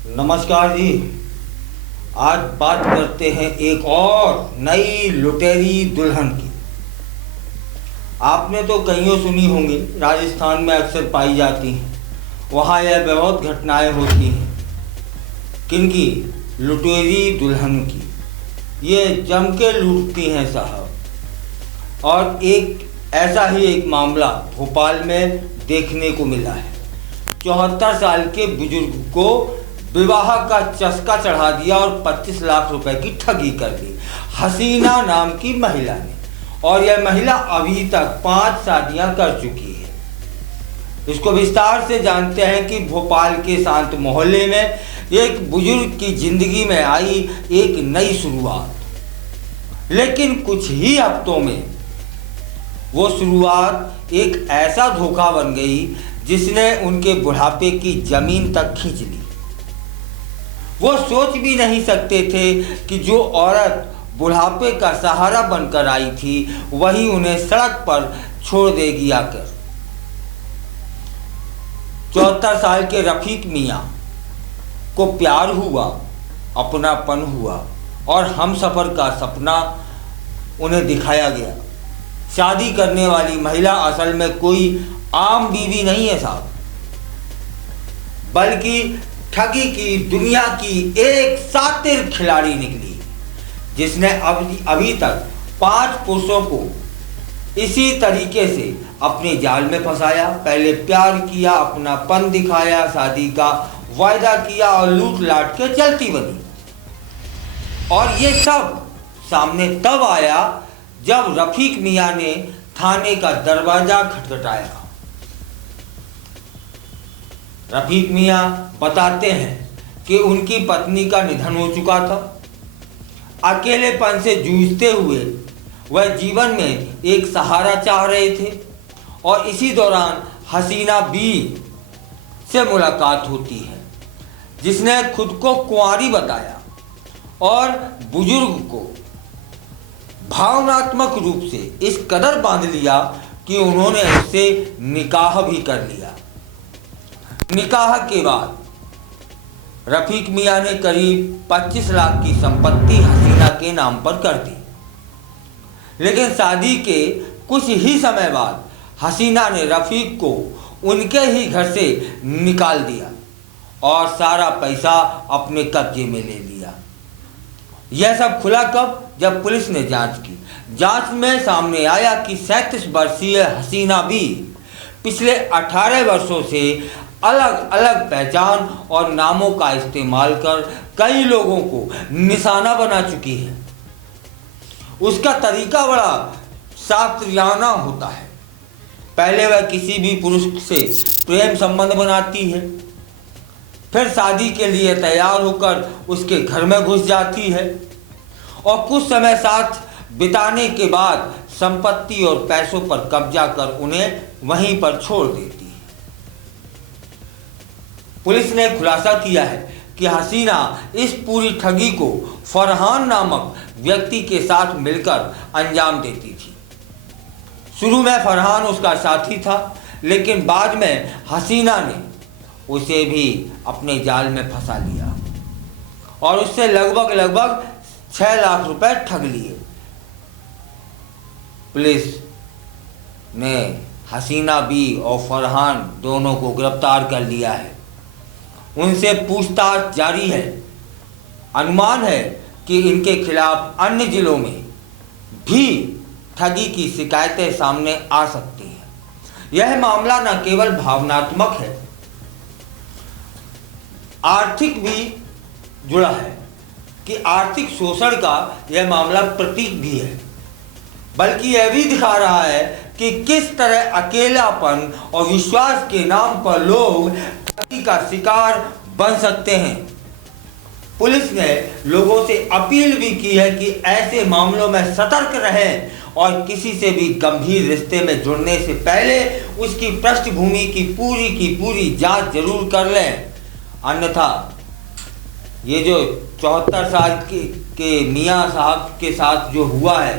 नमस्कार जी। आज बात करते हैं एक और नई लुटेरी दुल्हन की। आपने तो कईयों सुनी होंगी, राजस्थान में अक्सर पाई जाती हैं। वहाँ यह बहुत घटनाएं होती हैं। किनकी? लुटेरी दुल्हन की। ये जम के लूटती हैं साहब। और एक ऐसा ही एक मामला भोपाल में देखने को मिला है। 74 साल के बुजुर्ग को विवाह का चस्का चढ़ा दिया और 25 लाख रुपए की ठगी कर दी हसीना नाम की महिला ने। और यह महिला अभी तक 5 शादियां कर चुकी है। इसको विस्तार से जानते हैं कि भोपाल के शांत मोहल्ले में एक बुजुर्ग की जिंदगी में आई एक नई शुरुआत। लेकिन कुछ ही हफ्तों में वो शुरुआत एक ऐसा धोखा बन गई जिसने उनके बुढ़ापे की जमीन तक खींच ली। वो सोच भी नहीं सकते थे कि जो औरत बुढ़ापे का सहारा बनकर आई थी वही उन्हें सड़क पर छोड़ देगी आकर। 74 साल के रफीक मियाँ को प्यार हुआ, अपनापन हुआ और हमसफर का सपना उन्हें दिखाया गया। शादी करने वाली महिला असल में कोई आम बीवी नहीं है साहब, बल्कि ठगी की दुनिया की एक शातिर खिलाड़ी निकली, जिसने अभी तक 5 पुरुषों को इसी तरीके से अपने जाल में फंसाया। पहले प्यार किया, अपनापन दिखाया, शादी का वायदा किया और लूट लाट के चलती बनी। और ये सब सामने तब आया जब रफीक मियाँ ने थाने का दरवाजा खटखटाया। रफीक मियाँ बताते हैं कि उनकी पत्नी का निधन हो चुका था। अकेलेपन से जूझते हुए वह जीवन में एक सहारा चाह रहे थे और इसी दौरान हसीना बी से मुलाकात होती है, जिसने खुद को कुंवारी बताया और बुजुर्ग को भावनात्मक रूप से इस कदर बांध लिया कि उन्होंने उससे निकाह भी कर लिया। निकाह के बाद रफीक मियाँ ने करीब 25 लाख की संपत्ति हसीना के नाम पर कर दी। लेकिन शादी के कुछ ही समय बाद हसीना ने रफीक को उनके ही घर से निकाल दिया और सारा पैसा अपने कब्जे में ले लिया। यह सब खुला कब? जब पुलिस ने जांच की। जांच में सामने आया कि 37 वर्षीय हसीना भी पिछले 18 वर्षों से अलग अलग पहचान और नामों का इस्तेमाल कर कई लोगों को निशाना बना चुकी है। उसका तरीका बड़ा शास्त्रीयाना होता है। पहले वह किसी भी पुरुष से प्रेम संबंध बनाती है, फिर शादी के लिए तैयार होकर उसके घर में घुस जाती है और कुछ समय साथ बिताने के बाद संपत्ति और पैसों पर कब्जा कर उन्हें वहीं पर छोड़ देती है। पुलिस ने खुलासा किया है कि हसीना इस पूरी ठगी को फरहान नामक व्यक्ति के साथ मिलकर अंजाम देती थी। शुरू में फरहान उसका साथी था, लेकिन बाद में हसीना ने उसे भी अपने जाल में फंसा लिया और उससे लगभग 6 लाख रुपए ठग लिए। पुलिस ने हसीना बी और फरहान दोनों को गिरफ्तार कर लिया है। उनसे पूछताछ जारी है। अनुमान है कि इनके खिलाफ अन्य जिलों में भी ठगी की शिकायतें सामने आ सकती हैं। यह मामला न केवल भावनात्मक है, आर्थिक भी जुड़ा है कि आर्थिक शोषण का यह मामला प्रतीक भी है, बल्कि यह भी दिखा रहा है कि किस तरह अकेलापन और विश्वास के नाम पर लोग ठगी का शिकार बन सकते हैं। पुलिस ने लोगों से अपील भी की है कि ऐसे मामलों में सतर्क रहें और किसी से भी गंभीर रिश्ते में जुड़ने से पहले उसकी पृष्ठभूमि की पूरी जांच जरूर कर लें। अन्यथा ये जो 74 साल के मियाँ साहब के साथ जो हुआ है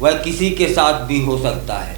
वह किसी के साथ भी हो सकता है।